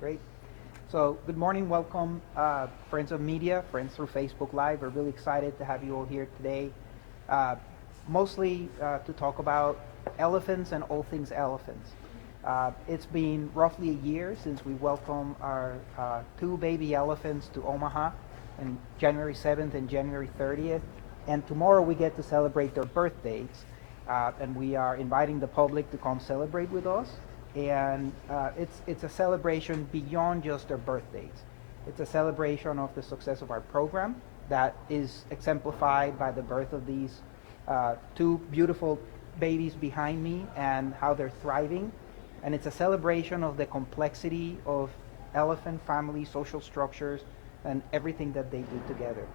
Great. So good morning, welcome friends of media, friends through Facebook Live. We're really excited to have you all here today, uh, mostly to talk about elephants and all things elephants. It's been roughly a year since we welcomed our two baby elephants to Omaha on January 7th and January 30th. And tomorrow we get to celebrate their birthdays. And we are inviting the public to come celebrate with us. And it's a celebration beyond just their birthdays. It's a celebration of the success of our program that is exemplified by the birth of these two beautiful babies behind me and how they're thriving. And it's a celebration of the complexity of elephant family social structures and everything that they do together.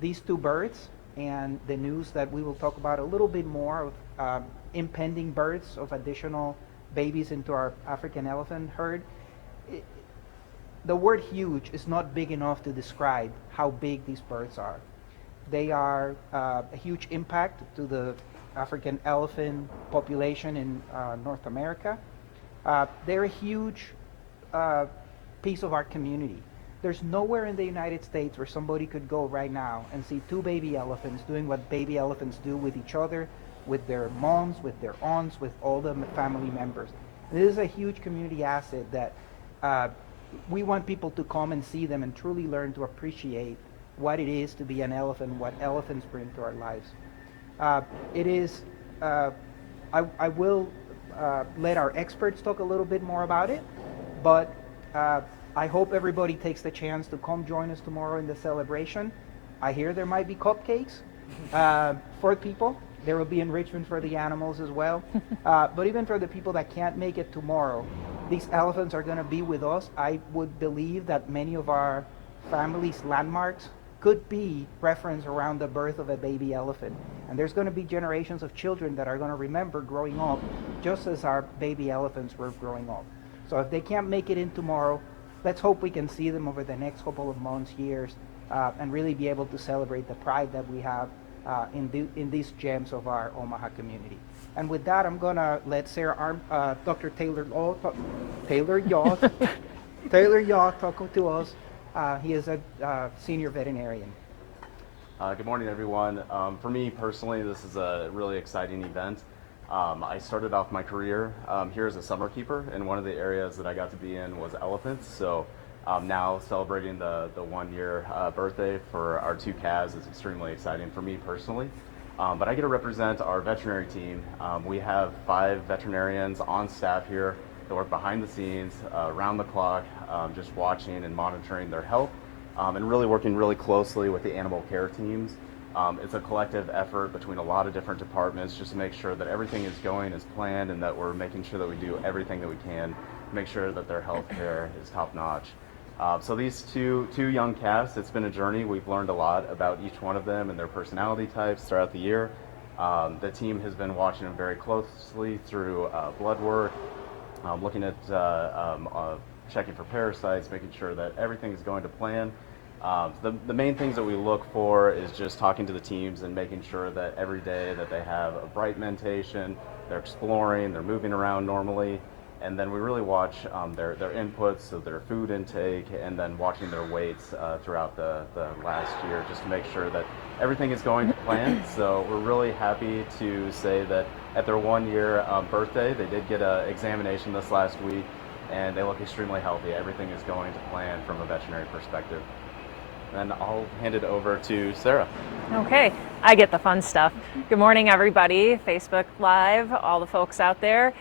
These two births and the news that we will talk about a little bit more of impending births of additional babies into our African elephant herd. The word huge is not big enough to describe how big these birds are. They are a huge impact to the African elephant population in North America. They're a huge piece of our community. There's nowhere in the United States where somebody could go right now and see two baby elephants doing what baby elephants do with each other, with their moms, with their aunts, with all the family members. This is a huge community asset that we want people to come and see them and truly learn to appreciate what it is to be an elephant, what elephants bring to our lives. I will let our experts talk a little bit more about it, but I hope everybody takes the chance to come join us tomorrow in the celebration. I hear there might be cupcakes for people. There will be enrichment for the animals as well. But even for the people that can't make it tomorrow, these elephants are going to be with us. I would believe that many of our family's landmarks could be referenced around the birth of a baby elephant. And there's going to be generations of children that are going to remember growing up just as our baby elephants were growing up. So if they can't make it in tomorrow, let's hope we can see them over the next couple of months, years, and really be able to celebrate the pride that we have in these gems of our Omaha community. And with that, I'm going to let Dr. Taylor Yaw talk to us. He is a senior veterinarian. Good morning, everyone. For me personally, this is a really exciting event. I started off my career here as a summer keeper, and one of the areas that I got to be in was elephants. So now celebrating the 1 year birthday for our two calves is extremely exciting for me personally. But I get to represent our veterinary team. We have 5 veterinarians on staff here that work behind the scenes, around the clock, just watching and monitoring their health, and really working really closely with the animal care teams. It's a collective effort between a lot of different departments just to make sure that everything is going as planned and that we're making sure that we do everything that we can to make sure that their health care is top notch. So these two young calves, it's been a journey. We've learned a lot about each one of them and their personality types throughout the year. The team has been watching them very closely through blood work, looking at checking for parasites, making sure that everything is going to plan. The main things that we look for is just talking to the teams and making sure that every day that they have a bright mentation, they're exploring, they're moving around normally, and then we really watch their inputs, so their food intake, and then watching their weights throughout the last year just to make sure that everything is going to plan. So we're really happy to say that at their 1 year birthday, they did get an examination this last week, and they look extremely healthy. Everything is going to plan from a veterinary perspective. And I'll hand it over to Sarah. Okay, I get the fun stuff. Good morning, everybody. Facebook Live, all the folks out there.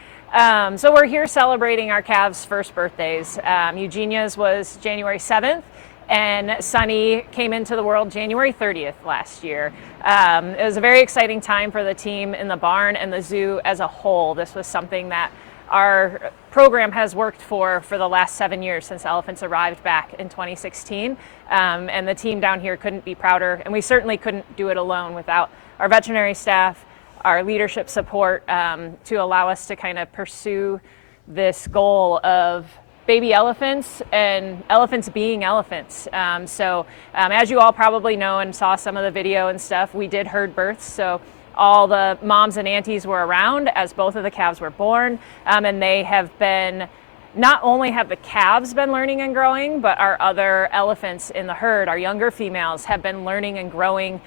So we're here celebrating our calves' first birthdays. Eugenia's was January 7th, and Sunny came into the world January 30th last year. It was a very exciting time for the team in the barn and the zoo as a whole. This was something that our program has worked for the last 7 years since elephants arrived back in 2016. And the team down here couldn't be prouder. And we certainly couldn't do it alone without our veterinary staff, our leadership support to allow us to kind of pursue this goal of baby elephants and elephants being elephants. As you all probably know and saw some of the video and stuff, we did herd births. So all the moms and aunties were around as both of the calves were born, and they have been not only have the calves been learning and growing, but our other elephants in the herd, our younger females, have been learning and growing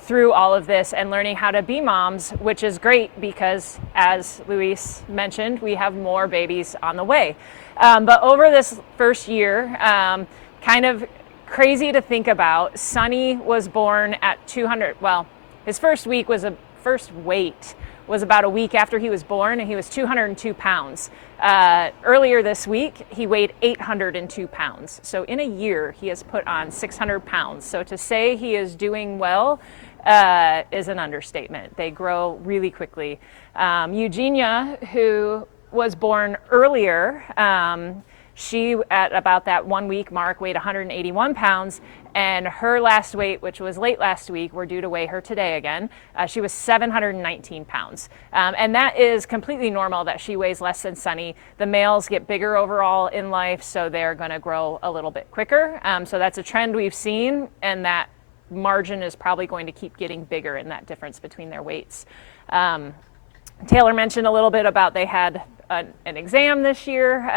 through all of this and learning how to be moms, which is great because, as Luis mentioned, we have more babies on the way. But over this first year, kind of crazy to think about, Sonny was born at 200, well, his first weight was about a week after he was born, and he was 202 pounds. Earlier this week, he weighed 802 pounds. So in a year, he has put on 600 pounds. So to say he is doing well is an understatement. They grow really quickly. Eugenia, who was born earlier, she, at about that 1 week mark, weighed 181 pounds, and her last weight, which was late last week, we're due to weigh her today again, she was 719 pounds. And that is completely normal that she weighs less than Sonny. The males get bigger overall in life, so they're gonna grow a little bit quicker. So that's a trend we've seen, and that margin is probably going to keep getting bigger in that difference between their weights. Taylor mentioned a little bit about they had an exam this year,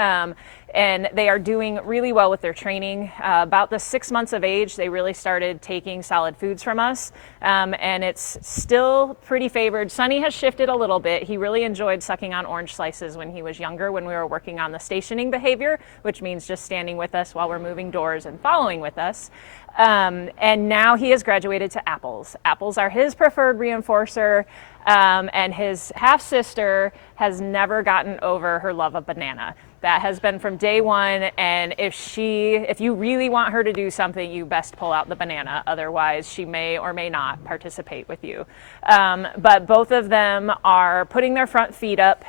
and they are doing really well with their training. About the 6 months of age, they really started taking solid foods from us, and it's still pretty favored. Sonny has shifted a little bit. He really enjoyed sucking on orange slices when he was younger, when we were working on the stationing behavior, which means just standing with us while we're moving doors and following with us. And now he has graduated to apples. Apples are his preferred reinforcer, and his half-sister has never gotten over her love of banana. That has been from day one, and if you really want her to do something, you best pull out the banana. Otherwise, she may or may not participate with you. But both of them are putting their front feet up,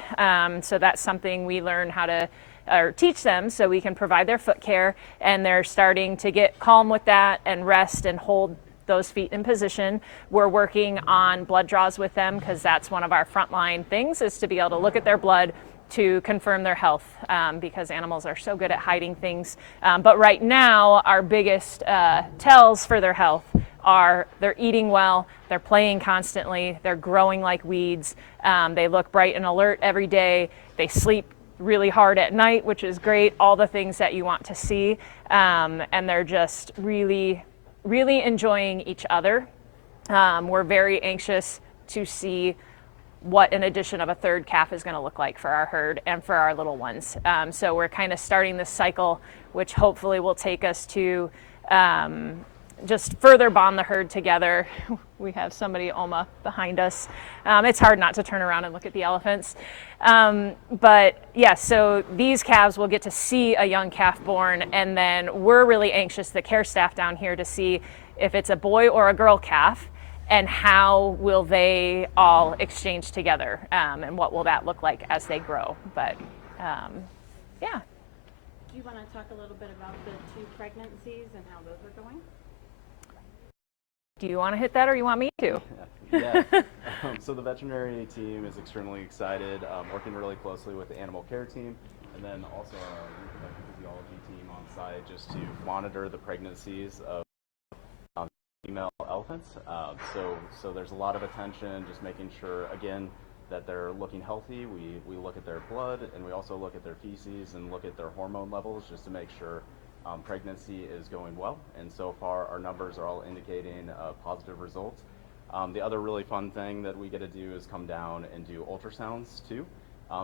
so that's something we learn how to or teach them so we can provide their foot care, and they're starting to get calm with that and rest and hold those feet in position. We're working on blood draws with them because that's one of our frontline things, is to be able to look at their blood to confirm their health, because animals are so good at hiding things. But right now, our biggest tells for their health are they're eating well, they're playing constantly, they're growing like weeds, they look bright and alert every day, they sleep really hard at night, which is great, all the things that you want to see, and they're just really, really enjoying each other. We're very anxious to see what an addition of a third calf is going to look like for our herd and for our little ones. So we're kind of starting this cycle, which hopefully will take us to just further bond the herd together. We have somebody, Oma, behind us. It's hard not to turn around and look at the elephants. But yeah, so these calves will get to see a young calf born, and then we're really anxious, the care staff down here, to see if it's a boy or a girl calf, and how will they all exchange together, and what will that look like as they grow. But yeah. Do you want to talk a little bit about the 2 pregnancies and how those are going? Do you want to hit that, or you want me to? Yeah. So the veterinary team is extremely excited, working really closely with the animal care team, and then also our reproductive physiology team on site, just to monitor the pregnancies of female elephants. So there's a lot of attention, just making sure, again, that they're looking healthy. We look at their blood, and we also look at their feces and look at their hormone levels, just to make sure pregnancy is going well. And so far, our numbers are all indicating positive results. The other really fun thing that we get to do is come down and do ultrasounds too.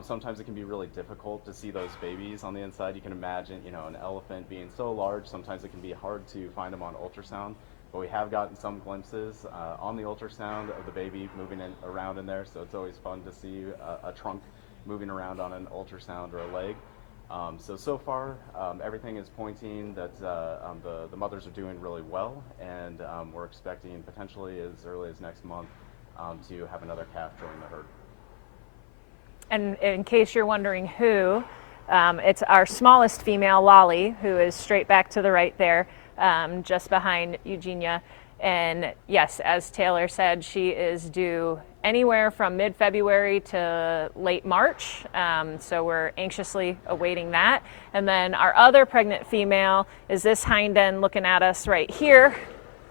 Sometimes it can be really difficult to see those babies on the inside. You can imagine, an elephant being so large, sometimes it can be hard to find them on ultrasound. But we have gotten some glimpses on the ultrasound of the baby moving around in there, so it's always fun to see a trunk moving around on an ultrasound or a leg. So far, everything is pointing that the mothers are doing really well, and we're expecting potentially as early as next month to have another calf join the herd. And in case you're wondering who, it's our smallest female, Lolly, who is straight back to the right there, just behind Eugenia. And yes, as Taylor said, she is due anywhere from mid-February to late March. So we're anxiously awaiting that. And then our other pregnant female is this hind end looking at us right here.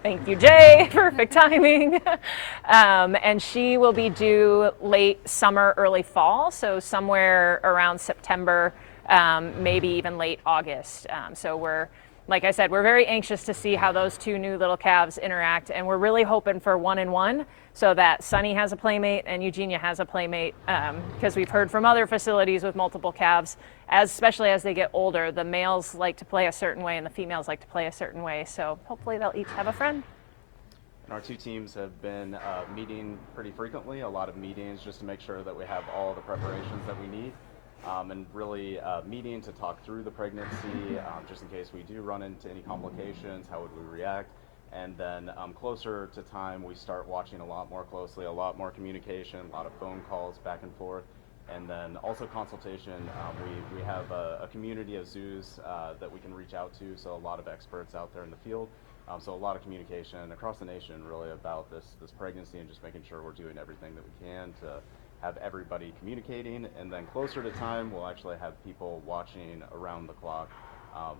Thank you, Jay. Perfect timing. And she will be due late summer, early fall, so somewhere around September, maybe even late August. So we're, like I said, we're very anxious to see how those two new little calves interact, and we're really hoping for 1-in-1 so that Sunny has a playmate and Eugenia has a playmate, because we've heard from other facilities with multiple calves, especially as they get older, the males like to play a certain way and the females like to play a certain way, so hopefully they'll each have a friend. And our two teams have been meeting pretty frequently, a lot of meetings just to make sure that we have all the preparations that we need. And really meeting to talk through the pregnancy, just in case we do run into any complications, how would we react? And then closer to time, we start watching a lot more closely, a lot more communication, a lot of phone calls back and forth. And then also consultation. We have a community of zoos that we can reach out to, so a lot of experts out there in the field. So a lot of communication across the nation really about this pregnancy and just making sure we're doing everything that we can to have everybody communicating. And then closer to time, we'll actually have people watching around the clock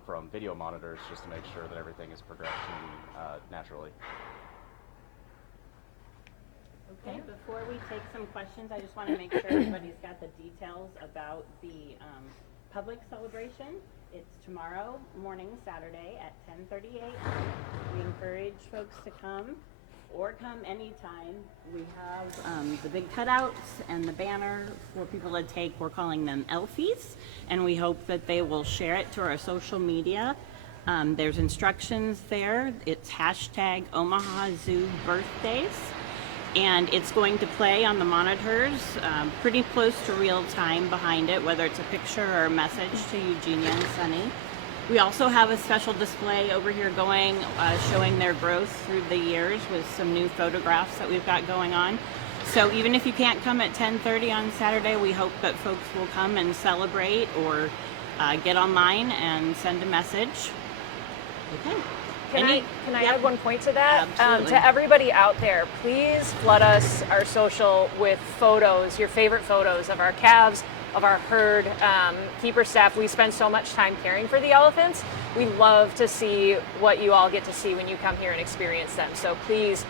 from video monitors just to make sure that everything is progressing naturally. Okay, before we take some questions, I just want to make sure everybody's got the details about the public celebration. It's tomorrow morning, Saturday at 10:30 a.m. We encourage folks to come or come anytime. We have the big cutouts and the banner for people to take. We're calling them Elfies, and we hope that they will share it to our social media. There's instructions there. It's hashtag Omaha Zoo Birthdays, and it's going to play on the monitors pretty close to real time behind it, whether it's a picture or a message to Eugenia and Sunny. We also have a special display over here going, showing their growth through the years with some new photographs that we've got going on. So even if you can't come at 10:30 on Saturday, we hope that folks will come and celebrate or get online and send a message. Okay. Can I add one point to that? Absolutely. To everybody out there, please flood us, our social, with photos, your favorite photos of our calves, of our herd, keeper staff. We spend so much time caring for the elephants. We love to see what you all get to see when you come here and experience them. So please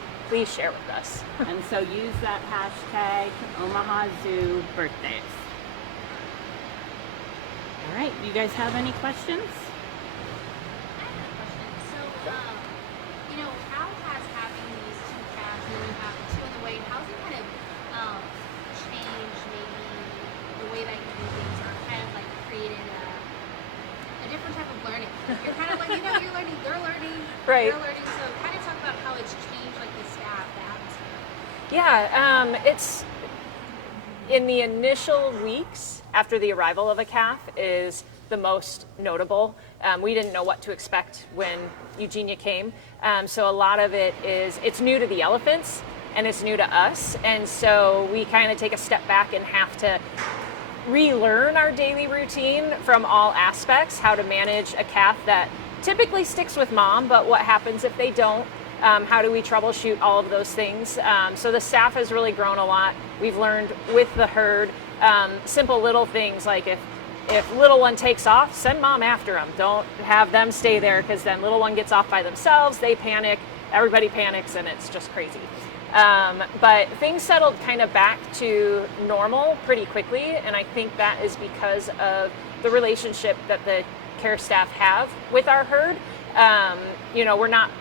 share with us. And so use that hashtag Omaha Zoo Birthdays. All right, you guys have any questions? I have a question. So, how has having these two calves, and then you have two on the way, how's it kind of changed maybe the way that you do things, or kind of like created a different type of learning? You're kind of like, you're learning, they're learning, Right. you're learning. So, kind of talk about how it's changed, like the staff, the atmosphere. Yeah, it's in the initial weeks after the arrival of a calf is the most notable. We didn't know what to expect when Eugenia came. So a lot of it's new to the elephants and it's new to us. And so we kind of take a step back and have to relearn our daily routine from all aspects, how to manage a calf that typically sticks with mom, but what happens if they don't? How do we troubleshoot all of those things? So the staff has really grown a lot. We've learned with the herd, simple little things like if little one takes off, send mom after them. Don't have them stay there, because then little one gets off by themselves, they panic, everybody panics, and it's just crazy. But things settled kind of back to normal pretty quickly, and I think that is because of the relationship that the care staff have with our herd. We're not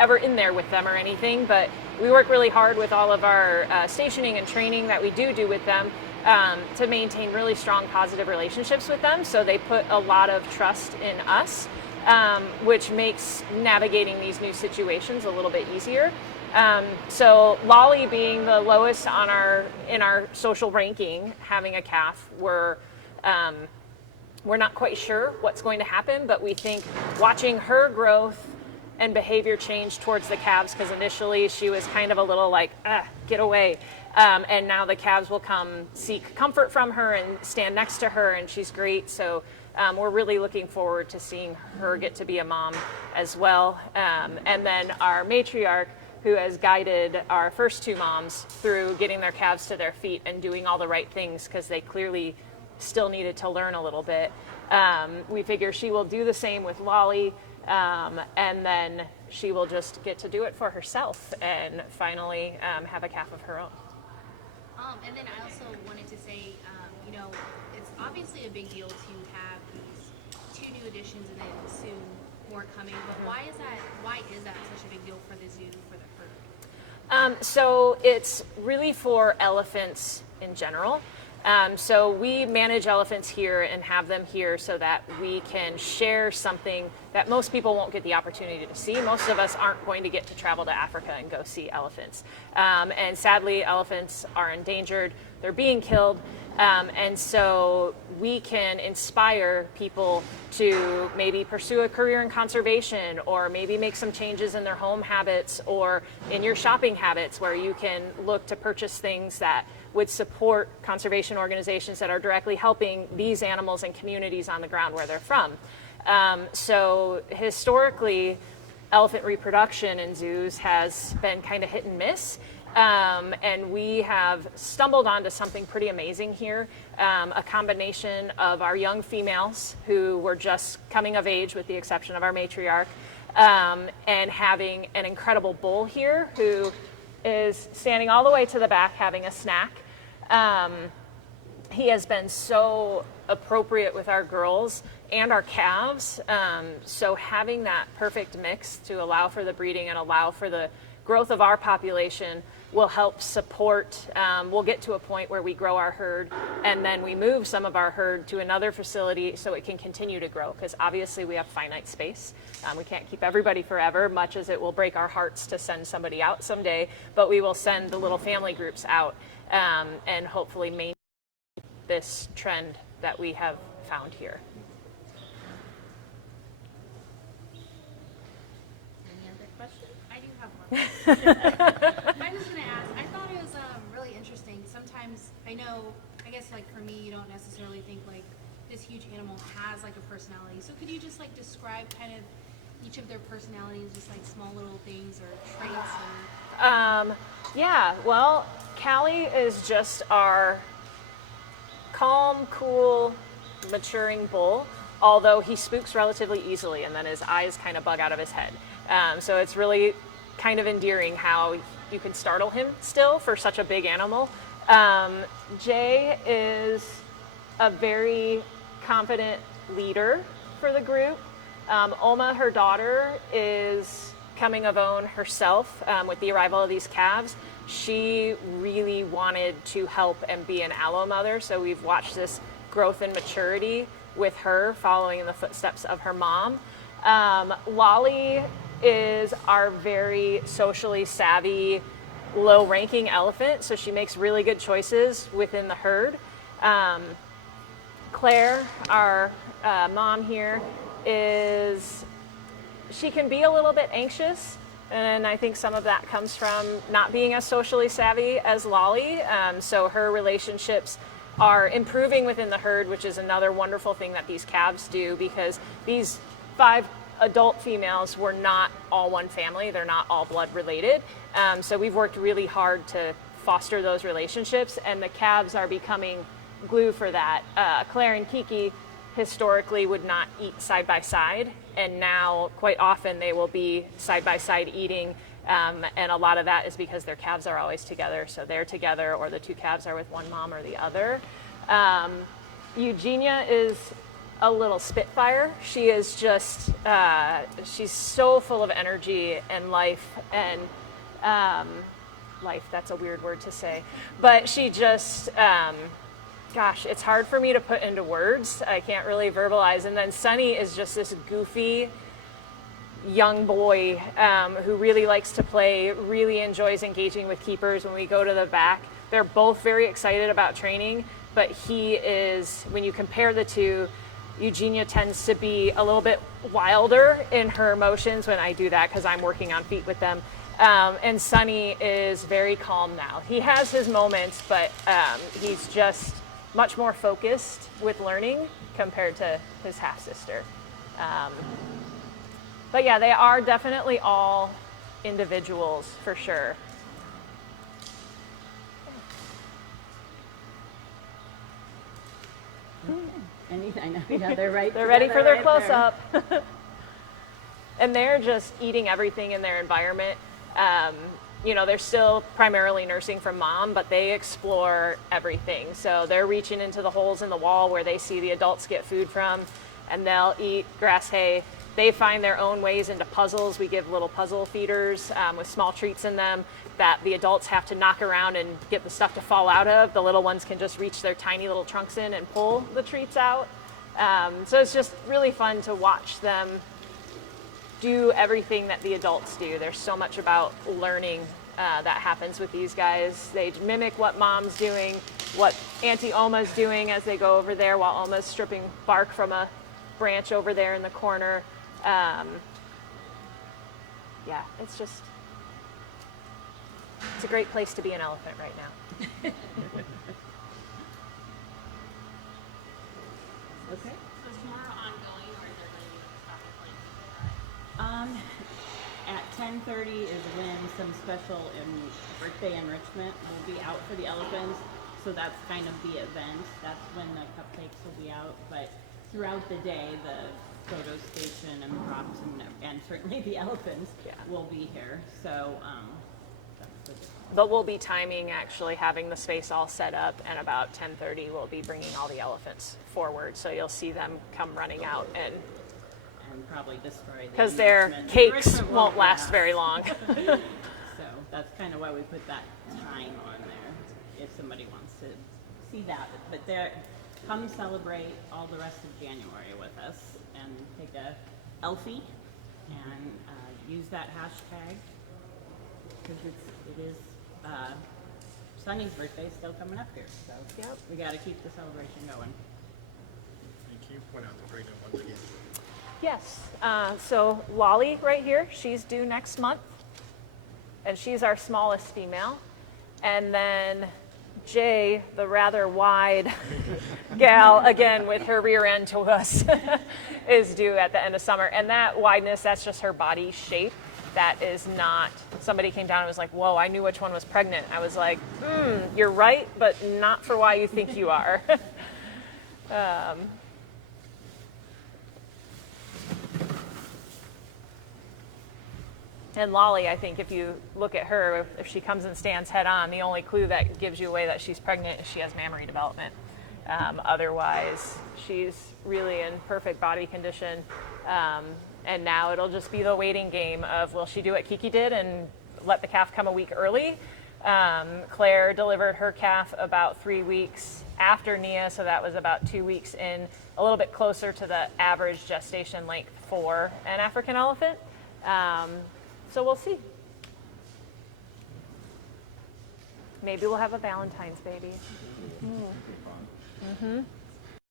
ever in there with them or anything, but we work really hard with all of our stationing and training that we do with them to maintain really strong positive relationships with them. So they put a lot of trust in us, which makes navigating these new situations a little bit easier. So Lolly being the lowest in our social ranking, having a calf, we're not quite sure what's going to happen, but we think watching her growth and behavior change towards the calves, because initially she was kind of a little like, get away. And now the calves will come seek comfort from her and stand next to her, and she's great. So we're really looking forward to seeing her get to be a mom as well. And then our matriarch, who has guided our first two moms through getting their calves to their feet and doing all the right things, because they clearly still needed to learn a little bit. We figure she will do the same with Lolly. And then she will just get to do it for herself and finally have a calf of her own. And then I also wanted to say, you know, it's obviously a big deal to have these 2 new additions and then soon more coming. But why is that such a big deal for the zoo, for the herd? So it's really for elephants in general. So we manage elephants here and have them here so that we can share something that most people won't get the opportunity to see. Most of us aren't going to get to travel to Africa and go see elephants. And sadly, elephants are endangered. They're being killed. And so we can inspire people to maybe pursue a career in conservation, or maybe make some changes in their home habits or in your shopping habits, where you can look to purchase things that would support conservation organizations that are directly helping these animals and communities on the ground where they're from. So historically, elephant reproduction in zoos has been kind of hit and miss. And we have stumbled onto something pretty amazing here, a combination of our young females who were just coming of age, with the exception of our matriarch, and having an incredible bull here who is standing all the way to the back having a snack. He has been so appropriate with our girls and our calves, so having that perfect mix to allow for the breeding and allow for the growth of our population will help support. We'll get to a point where we grow our herd and then we move some of our herd to another facility so it can continue to grow, because obviously we have finite space. We can't keep everybody forever, much as it will break our hearts to send somebody out someday, but we will send the little family groups out and hopefully maintain this trend that we have found here. Any other questions? I do have one. I was going to ask, I thought it was really interesting. Sometimes, I guess like for me, you don't necessarily think like this huge animal has like a personality. So could you just like describe kind of each of their personalities, just like small little things or traits? Yeah, well, Callie is just our calm, cool, maturing bull, although he spooks relatively easily and then his eyes kind of bug out of his head. So it's really kind of endearing how you can startle him still for such a big animal. Jay is a very confident leader for the group. Oma, her daughter, is coming of own herself with the arrival of these calves. She really wanted to help and be an allo mother, so we've watched this growth and maturity with her following in the footsteps of her mom. Lolly is our very socially savvy, low-ranking elephant, so she makes really good choices within the herd. Claire, our mom here, she can be a little bit anxious, and I think some of that comes from not being as socially savvy as Lolly. So her relationships are improving within the herd, which is another wonderful thing that these calves do, because these 5 adult females were not all one family. They're not all blood related. So we've worked really hard to foster those relationships, and the calves are becoming glue for that. Claire and Kiki historically would not eat side by side, and now quite often they will be side by side eating, and a lot of that is because their calves are always together, so they're together, or the 2 calves are with one mom or the other. Eugenia is a little spitfire. She is just she's so full of energy and life, and life, that's a weird word to say, but she just gosh, it's hard for me to put into words. I can't really verbalize. And then Sunny is just this goofy young boy who really likes to play, really enjoys engaging with keepers. When we go to the back, they're both very excited about training, but he is, when you compare the two, Eugenia tends to be a little bit wilder in her emotions when I do that, because I'm working on feet with them. And Sunny is very calm now. He has his moments, but he's just much more focused with learning compared to his half-sister. But yeah, they are definitely all individuals for sure. I know, they're right. They're ready for their together right there. close-up. and they're just eating everything in their environment. You know, they're still primarily nursing from mom, but they explore everything. So they're reaching into the holes in the wall where they see the adults get food from, and they'll eat grass hay. They find their own ways into puzzles. We give little puzzle feeders with small treats in them that the adults have to knock around and get the stuff to fall out of. The little ones can just reach their tiny little trunks in and pull the treats out. So it's just really fun to watch them do everything that the adults do. There's so much about learning that happens with these guys. They mimic what mom's doing, what Auntie Oma's doing as they go over there while Oma's stripping bark from a branch over there in the corner. Yeah, it's a great place to be an elephant right now. Okay. So is tomorrow ongoing, or is there going to be a stopping point? At 10:30 is when some special birthday enrichment will be out for the elephants. So that's kind of the event. That's when the cupcakes will be out. But throughout the day, the photo station and props and certainly the elephants will be here. So that's the But we'll be timing actually having the space all set up, and about 10:30 we'll be bringing all the elephants forward. So you'll see them come running out, and probably destroy the because their enrichment. cakes Enrichment won't last very long. So that's kind of why we put that time on there, if somebody wants to see that. But come celebrate all the rest of January with us and take a Elfie and use that hashtag, because it is Sunny's birthday still coming up here. So Yep. we got to keep the celebration going. And can you point out the pregnant ones again? Yes. So Lolly right here, she's due next month, and she's our smallest female. And then Jay, the rather wide gal, again with her rear end to us, is due at the end of summer. And that wideness, that's just her body shape. That is not, somebody came down and was like, whoa, I knew which one was pregnant. I was like, you're right, but not for why you think you are. And Lolly, I think if you look at her, if she comes and stands head on, the only clue that gives you away that she's pregnant is she has mammary development. Otherwise, she's really in perfect body condition. And now it'll just be the waiting game of, will she do what Kiki did and let the calf come a week early? Claire delivered her calf about 3 weeks after Nia, so that was about 2 weeks in, a little bit closer to the average gestation length for an African elephant. So we'll see. Maybe we'll have a Valentine's baby. Mm-hmm.